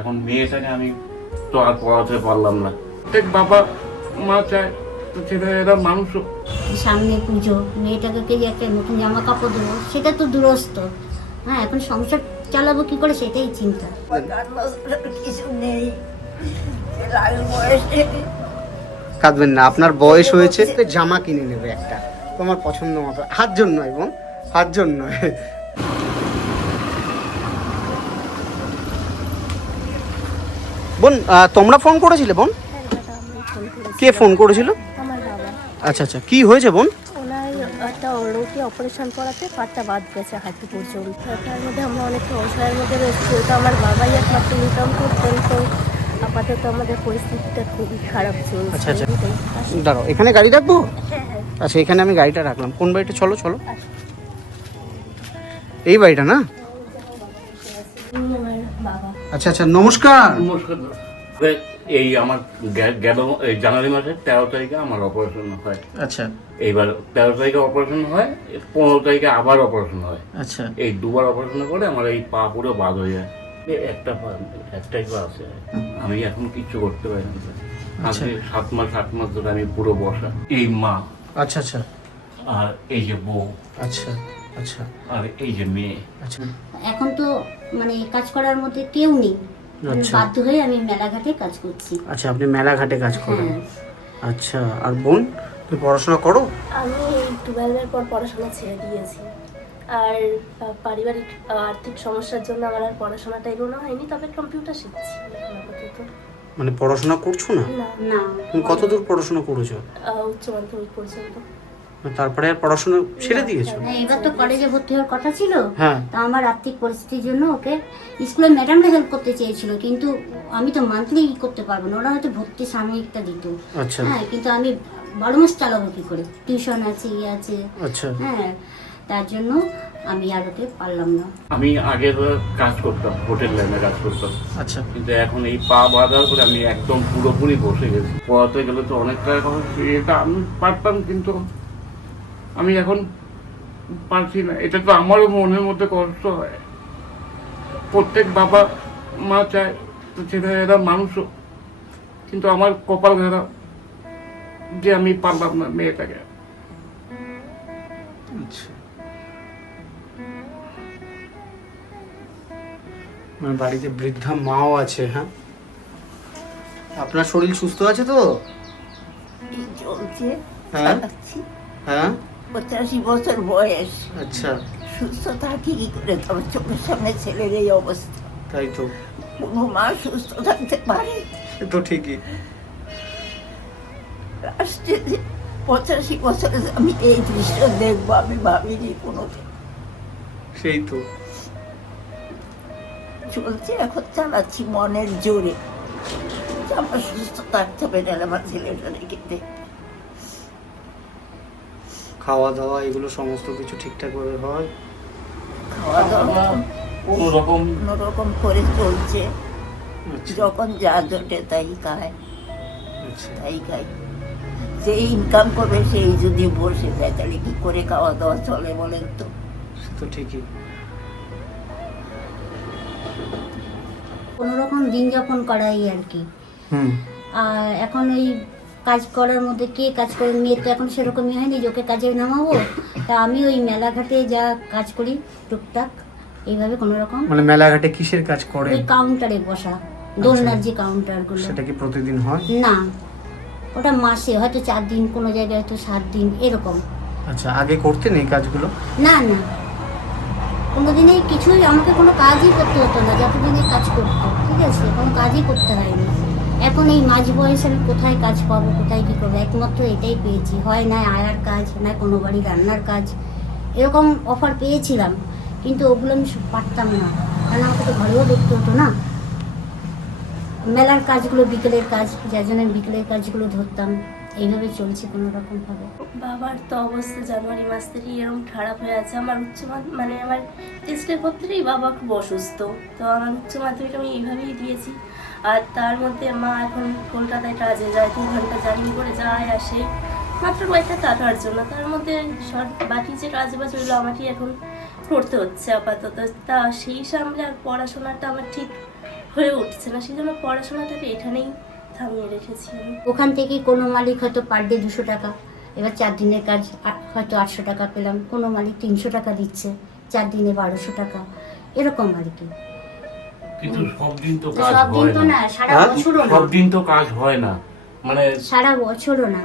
এখন মেয়েটাকে আমি তো আর পড়াতে পারলাম না। প্রত্যেক বাবা মা চায় তো ছেলে এরা মানুষও সামনে পুজো মেয়েটাকে যে একটা নতুন জামা কাপড় দেবো সেটা তো দূরস্থ হ্যাঁ এখন সংসার চালাবো কি করে সেটাই চিন্তা। কিছু নেই লাল বয়সে কাঁদবেন না আপনার বয়স হয়েছে তো জামা কিনে নেবে একটা। তোমার পছন্দ মতো। হাত জন্য এবং হাত জন্য বোন তোমরা ফোন করেছিলে বোন? কে ফোন করেছিল? আচ্ছা আচ্ছা কি হয়েছে বোন? একটা অপারেশন করাতে পাটটা বাদ গেছে হাঁটু পর্যন্ত। তার মধ্যে আমরা অনেকটা অসহায়ের মধ্যে রয়েছি তো আমার বাবাই একমাত্র ইনকাম করতেন তো আপাতত আমাদের পরিস্থিতিটা খুবই খারাপ চলছে। আচ্ছা, আচ্ছা। দাঁড়াও এখানে গাড়ি রাখব? হ্যাঁ হ্যাঁ। আচ্ছা এখানে আমি গাড়িটা রাখলাম। কোন বাড়িটা? চলো চলো। এই বাড়িটা না? আচ্ছা আচ্ছা নমস্কার। নমস্কার এই আমার গেল জানুয়ারি মাসের তেরো তারিখে আমার অপারেশন হয়। আচ্ছা। এইবার তেরো তারিখে অপারেশন হয় পনেরো তারিখে আবার অপারেশন হয়। আচ্ছা। এই দুবার অপারেশন করে আমার এই পা পুরো বাদ হয়ে যায়। একটা পা একটাই পা আছে। আমি এখন কিচ্ছু করতে পারি না। আচ্ছা। আজকে সাত মাস আট মাস ধরে আমি পুরো বসা। এই মা। আচ্ছা আচ্ছা। আর এই যে বউ। আচ্ছা। আচ্ছা। আর এই যে মেয়ে। আচ্ছা। এখন তো মানে কাজ করার মধ্যে কেউ নেই। আচ্ছা। বাধ্য হয়ে আমি মেলাঘাটে কাজ করছি। আচ্ছা আপনি মেলাঘাটে কাজ করেন। হ্যাঁ। আচ্ছা আর বোন তুমি পড়াশোনা করো? আমি টুয়েলভের পর পড়াশোনা ছেড়ে দিয়েছি। আর পারিবারিক আর্থিক সমস্যার জন্য আমার আর পড়াশোনাটা এগোনো হয়নি তবে কম্পিউটার শিখছি মানে পড়াশোনা করছ না? না। তুমি কতদূর পড়াশোনা করেছ? উচ্চ মাধ্যমিক পর্যন্ত। তারপরে আর পড়াশোনা ছেড়ে দিয়েছ? হ্যাঁ, এবার তো কলেজে ভর্তি হওয়ার কথা ছিল। হ্যাঁ। তা আমার আর্থিক পরিস্থিতির জন্য ওকে স্কুলের ম্যাডামরা হেল্প করতে চেয়েছিল কিন্তু আমি তো মান্থলি করতে পারব না ওরা হয়তো ভর্তি সাময়িকটা দিত। আচ্ছা। হ্যাঁ কিন্তু আমি বারো মাস চালাবো কি করে? টিউশন আছে ইয়ে আছে। আচ্ছা। হ্যাঁ তার জন্য আমি আর ওকে পারলাম না। আমি আগে কাজ করতাম হোটেল লাইনে কাজ করতাম। আচ্ছা। কিন্তু এখন এই পা বাঁধার করে আমি একদম পুরোপুরি বসে গেছি। পড়াতে গেলে তো অনেক টাকা খরচ এটা আমি পারতাম কিন্তু আমি এখন পারছি না। এটা তো আমারও মনের মধ্যে কষ্ট হয়। প্রত্যেক বাবা মা চায় তো ছেলে এরা মানুষও। কিন্তু আমার কপাল খারাপ যে আমি পারলাম না মেয়েটাকে। আচ্ছা। আমার বাড়িতে বৃদ্ধা মাও আছে হ্যাঁ? আপনার শরীর সুস্থ আছে তো? চলছে হ্যাঁ। হ্যাঁ? পঁচাশি বছর বয়স। আচ্ছা। সুস্থ থাকি কি করে? তবে চোখের সামনে ছেলের এই অবস্থা। তাই তো। কোনো মা সুস্থ থাকতে পারে? তো ঠিকই। লাস্টে পঁচাশি বছরে আমি এই দৃশ্য দেখব আমি ভাবিনি কোনোদিন। সেই তো। চলছে এখন চালাচ্ছি মনের জোরে। আমার সুস্থ থাকতে হবে না আমার ছেলেটা রেখে খাওয়া দাওয়া এগুলো সমস্ত কিছু ঠিকঠাক ভাবে হয়? খাওয়া দাওয়া কোনো রকম কোনো রকম করে চলছে। আচ্ছা। যখন যা জোটে তাই খায়। আচ্ছা। তাই খাই সেই ইনকাম করবে সেই যদি বসে যায় তাহলে কি করে খাওয়া দাওয়া চলে বলেন তো? সে তো ঠিকই। কোনো রকম দিন যাপন করাই আর কি। আর এখন ওই কাজ করার মধ্যে কে কাজ করে? মেয়ে তো এখন সেরকমই হয়নি যে ওকে কাজে নামাবো। তা আমি ওই মেলাঘাটে যা কাজ করি টুকটাক এইভাবে কোনো রকম। মানে মেলাঘাটে কিসের কাজ করেন? ওই কাউন্টারে বসা দোলনার যে কাউন্টারগুলো সেটা কি প্রতিদিন হয়? না। ওটা মাসে হয়তো চার দিন কোনো জায়গায় হয়তো সাত দিন এরকম। আচ্ছা আগে করতেন এই কাজগুলো? না না। কোনোদিনই কিছুই আমাকে কোনো কাজই করতে হতো না যতদিনই কাজ করতো ঠিক আছে? কোনো কাজই করতে হয়নি। এখন এই মাঝ বয়সে আমি কোথায় কাজ পাবো, কোথায় কী করব? একমাত্র এটাই পেয়েছি। হয় না আয়ার কাজ, না কোনো বাড়ি রান্নার কাজ। এরকম অফার পেয়েছিলাম, কিন্তু ওগুলো আমি পারতাম না। কারণ আমাকে তো ঘরেও দেখতে হতো না। মেলার কাজগুলো, বিকেলের কাজ, যার জন্য বিকেলের কাজগুলো ধরতাম। এইভাবে চলছে কোনো রকমভাবে বাবার তো অবস্থা জানুয়ারি মাস থেকেই এরকম খারাপ হয়ে আছে। আমার উচ্চ মানে আমার টেস্টের পর থেকেই বাবা খুব অসুস্থ। তো আমার উচ্চ মাধ্যমিক আমি এইভাবেই দিয়েছি। আর তার মধ্যে মা এখন কলকাতায় কাজে যায়, দু ঘণ্টা জার্নি করে যায়, আসে। মাত্র কয়েকটা টাকার জন্য। তার মধ্যে বাকি যে কাজ বাজ ওইগুলো আমাকেই এখন করতে হচ্ছে আপাতত। তা সেই সামলে আর পড়াশোনাটা আমার ঠিক হয়ে উঠছে না। সেই জন্য পড়াশোনাটাকে এখানেই থামিয়ে রেখেছি ওখান থেকে কোনো মালিক হয়তো পার ডে দুশো টাকা। এবার চার দিনের কাজ হয়তো আটশো টাকা পেলাম। কোনো মালিক তিনশো টাকা দিচ্ছে। চার দিনে বারোশো টাকা। এরকম আর কি। কিন্তু সব দিন তো কাজ সব দিন হয় তো না। না সারা হ্যাঁ? বছরও না। সব দিন তো কাজ হয় না। মানে সারা বছরও না।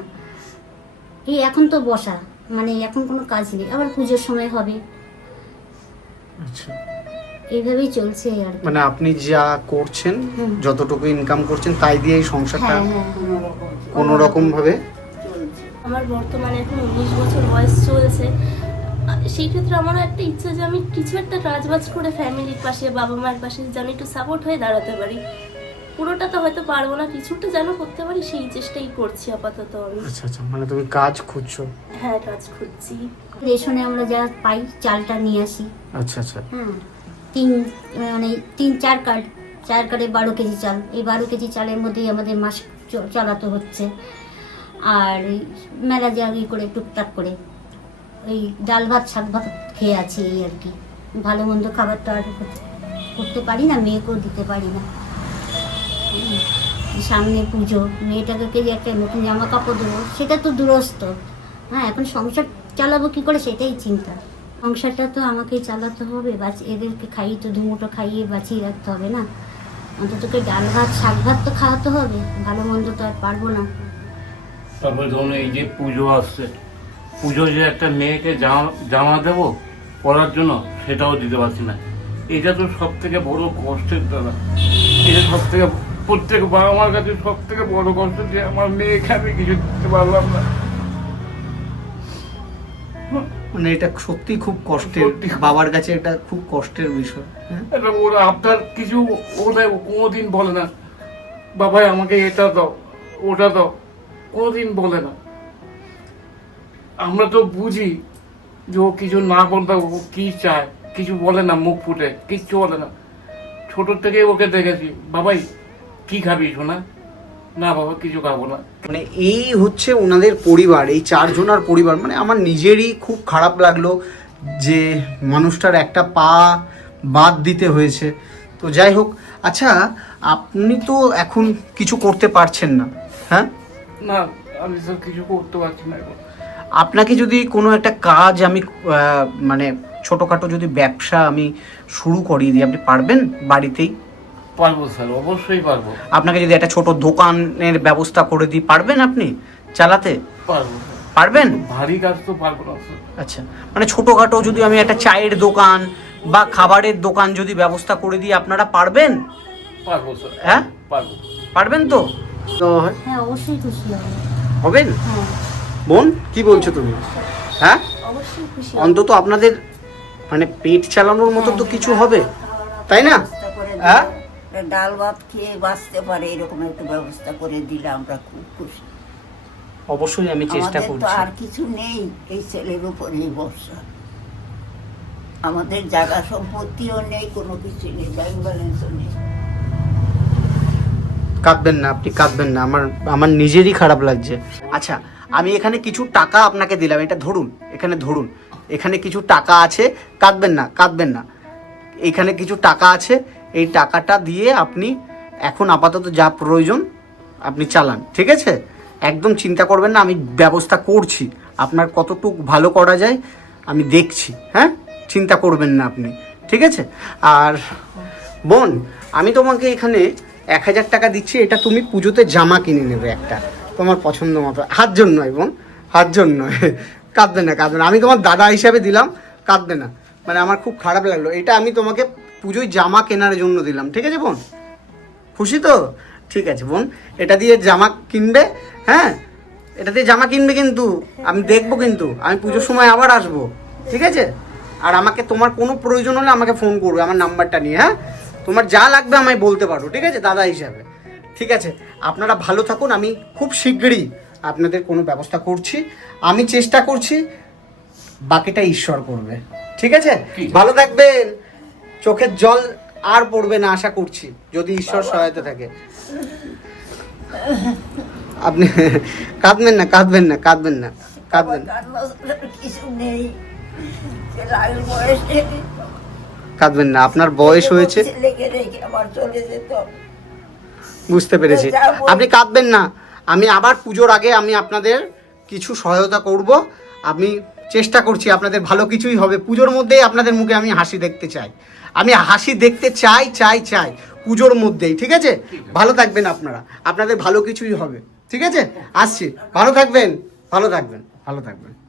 এই এখন তো বসা মানে এখন কোনো কাজ নেই। আবার পুজোর সময় হবে। আচ্ছা। এইভাবেই চলছে আর কি। মানে আপনি যা করছেন হুম। যতটুকু ইনকাম করছেন তাই দিয়ে এই সংসারটা হ্যাঁ হ্যাঁ কোনো রকম ভাবে আমার বর্তমানে এখন উনিশ বছর বয়স চলছে। সেই ক্ষেত্রে আমারও একটা ইচ্ছা যে আমি কিছু একটা কাজবাজ করে ফ্যামিলির পাশে বাবা মায়ের পাশে যেন একটু সাপোর্ট হয়ে দাঁড়াতে পারি। পুরোটা তো হয়তো পারব না কিছুটা যেন করতে পারি সেই চেষ্টাই করছি আপাতত আমি। আচ্ছা আচ্ছা মানে তুমি কাজ খুঁজছো? হ্যাঁ কাজ খুঁজছি। রেশনে আমরা যা পাই চালটা নিয়ে আসি। আচ্ছা আচ্ছা। হ্যাঁ তিন মানে তিন চার কার্ড চার কার্ডে বারো কেজি চাল। এই বারো কেজি চালের মধ্যেই আমাদের মাস চ- চালাতে হচ্ছে। আর মেলা যা ই করে টুকটাক করে। ওই ডাল ভাত, শাক ভাত খেয়ে আছি এই আর কি। ভালো মন্দ খাবার তো আর করতে- পারি না, মেয়েকেও দিতে পারি না। সামনে পুজো, মেয়েটাকে যে একটা নতুন জামা কাপড় দেবো, সেটা তো দূরস্থ হ্যাঁ এখন সংসার চালাবো কি করে সেটাই চিন্তা। সংসারটা তো আমাকেই চালাতে হবে, বাচ, এদেরকে খাইয়ে তো দুমুটো খাইয়ে বাঁচিয়ে রাখতে হবে না। অন্তত ডাল ভাত, শাক ভাত তো খাওয়াতে হবে, ভালো মন্দ তো আর পারব না। তারপরে ধরুন এই যে পুজো আসছে পুজো যে একটা মেয়েকে জামা জামা দেবো পরার জন্য সেটাও দিতে পারছি না। এটা তো সব থেকে বড় কষ্টের দাদা। এটা সব থেকে প্রত্যেক বাবা মার কাছে সব থেকে বড় কষ্ট যে আমার মেয়েকে আমি কিছু দিতে পারলাম না। মানে এটা সত্যি খুব কষ্টের। বাবার কাছে এটা খুব কষ্টের বিষয় হ্যাঁ? এটা ওরা আপনার কিছু ওরা কোনোদিন বলে না। বাবাই আমাকে এটা দাও ওটা দাও কোনোদিন বলে না। আমরা তো বুঝি যে ও কিছু না বলতে ও কি চায়? কিছু বলে না মুখ ফুটে কিচ্ছু বলে না। ছোট থেকে ওকে দেখেছি। বাবাই কি খাবি শোনা না বাবা কিছু খাব না। মানে এই হচ্ছে ওনাদের পরিবার এই চারজনার পরিবার। মানে আমার নিজেরই খুব খারাপ লাগল যে মানুষটার একটা পা বাদ দিতে হয়েছে। তো যাই হোক আচ্ছা আপনি তো এখন কিছু করতে পারছেন না হ্যাঁ? না আমি তো কিছু করতে পারছি না এখন। আপনাকে যদি কোনো একটা কাজ আমি মানে ছোটোখাটো যদি ব্যবসা আমি শুরু করিয়ে দিই আপনি পারবেন বাড়িতেই? পারব স্যার অবশ্যই পারব। আপনাকে যদি একটা ছোট দোকানের ব্যবস্থা করে দিই পারবেন আপনি চালাতে? পারব। পারবেন? ভারী কাজ তো পারব না আচ্ছা মানে ছোটোখাটো যদি আমি একটা চায়ের দোকান বা খাবারের দোকান যদি ব্যবস্থা করে দিই আপনারা পারবেন? পারব স্যার। হ্যাঁ? পারব। পারবেন তো তো? হ্যাঁ অবশ্যই খুশি হবে। হবেন? হ্যাঁ। বোন কি বলছো তুমি? হ্যাঁ। অন্তত আপনাদের মানে পেট চালানোর মতো তো কিছু হবে তাই না? হ্যাঁ? ডাল ভাত খেয়ে বাঁচতে পারে এরকম একটা ব্যবস্থা করে দিলে আমরা খুব খুশি। অবশ্যই আমি চেষ্টা করছি। আর কিছু নেই এই ছেলের উপরেই ভরসা। আমাদের জায়গা সম্পত্তিও নেই কোনো কিছু নেই ব্যাংক ব্যালেন্সও নেই। কাঁদবেন না আপনি কাঁদবেন না আমার আমার নিজেরই খারাপ লাগছে। আচ্ছা আমি এখানে কিছু টাকা আপনাকে দিলাম, এটা ধরুন, এখানে ধরুন, এখানে কিছু টাকা আছে, কাঁদবেন না কাঁদবেন না। এখানে কিছু টাকা আছে, এই টাকাটা দিয়ে আপনি এখন আপাতত যা প্রয়োজন, আপনি চালান, ঠিক আছে? একদম চিন্তা করবেন না, আমি ব্যবস্থা করছি। আপনার কতটুকু ভালো করা যায়, আমি দেখছি হ্যাঁ? চিন্তা করবেন না আপনি, ঠিক আছে? আর বোন, আমি তোমাকে এখানে এক হাজার টাকা দিচ্ছি, এটা তুমি পুজোতে জামা কিনে নেবে একটা। তোমার পছন্দ মতো। হাত জন্য নয় বোন, হাত জন্য নয়। কাঁদবে না কাঁদবে না। আমি তোমার দাদা হিসাবে দিলাম, কাঁদবে না। মানে আমার খুব খারাপ লাগল। এটা আমি তোমাকে পুজোয় জামা কেনার জন্য দিলাম, ঠিক আছে বোন? খুশি তো? ঠিক আছে বোন। এটা দিয়ে জামা কিনবে হ্যাঁ? এটা দিয়ে জামা কিনবে কিন্তু। আমি দেখব কিন্তু। আমি পুজোর সময় আবার আসব, ঠিক আছে? আর আমাকে তোমার কোনো প্রয়োজন হলে আমাকে ফোন করবে আমার নাম্বারটা নিয়ে হ্যাঁ? তোমার যা লাগবে আমায় বলতে পারো, ঠিক আছে? দাদা হিসাবে। ঠিক আছে? আপনারা ভালো থাকুন আমি খুব শীঘ্রই আপনাদের কোনো ব্যবস্থা করছি। আমি চেষ্টা করছি বাকিটা ঈশ্বর করবে। ঠিক আছে? ভালো থাকবেন। চোখের জল আর পড়বে না আশা করছি যদি ঈশ্বর সহায়তা থাকে। আপনি কাঁদবেন না কাঁদবেন না কাঁদবেন না কাঁদবেন। কাঁদবেন না আপনার বয়স হয়েছে ছেলেকে রেখে আমার চলে যেত বুঝতে পেরেছি। আপনি কাঁদবেন না। আমি আবার পুজোর আগে আমি আপনাদের কিছু সহায়তা করব। আমি চেষ্টা করছি আপনাদের ভালো কিছুই হবে। পুজোর মধ্যেই আপনাদের মুখে আমি হাসি দেখতে চাই। আমি হাসি দেখতে চাই চাই চাই পুজোর মধ্যেই ঠিক আছে? ভালো থাকবেন আপনারা। আপনাদের ভালো কিছুই হবে। ঠিক আছে? আসছি। ভালো থাকবেন। ভালো থাকবেন। ভালো থাকবেন।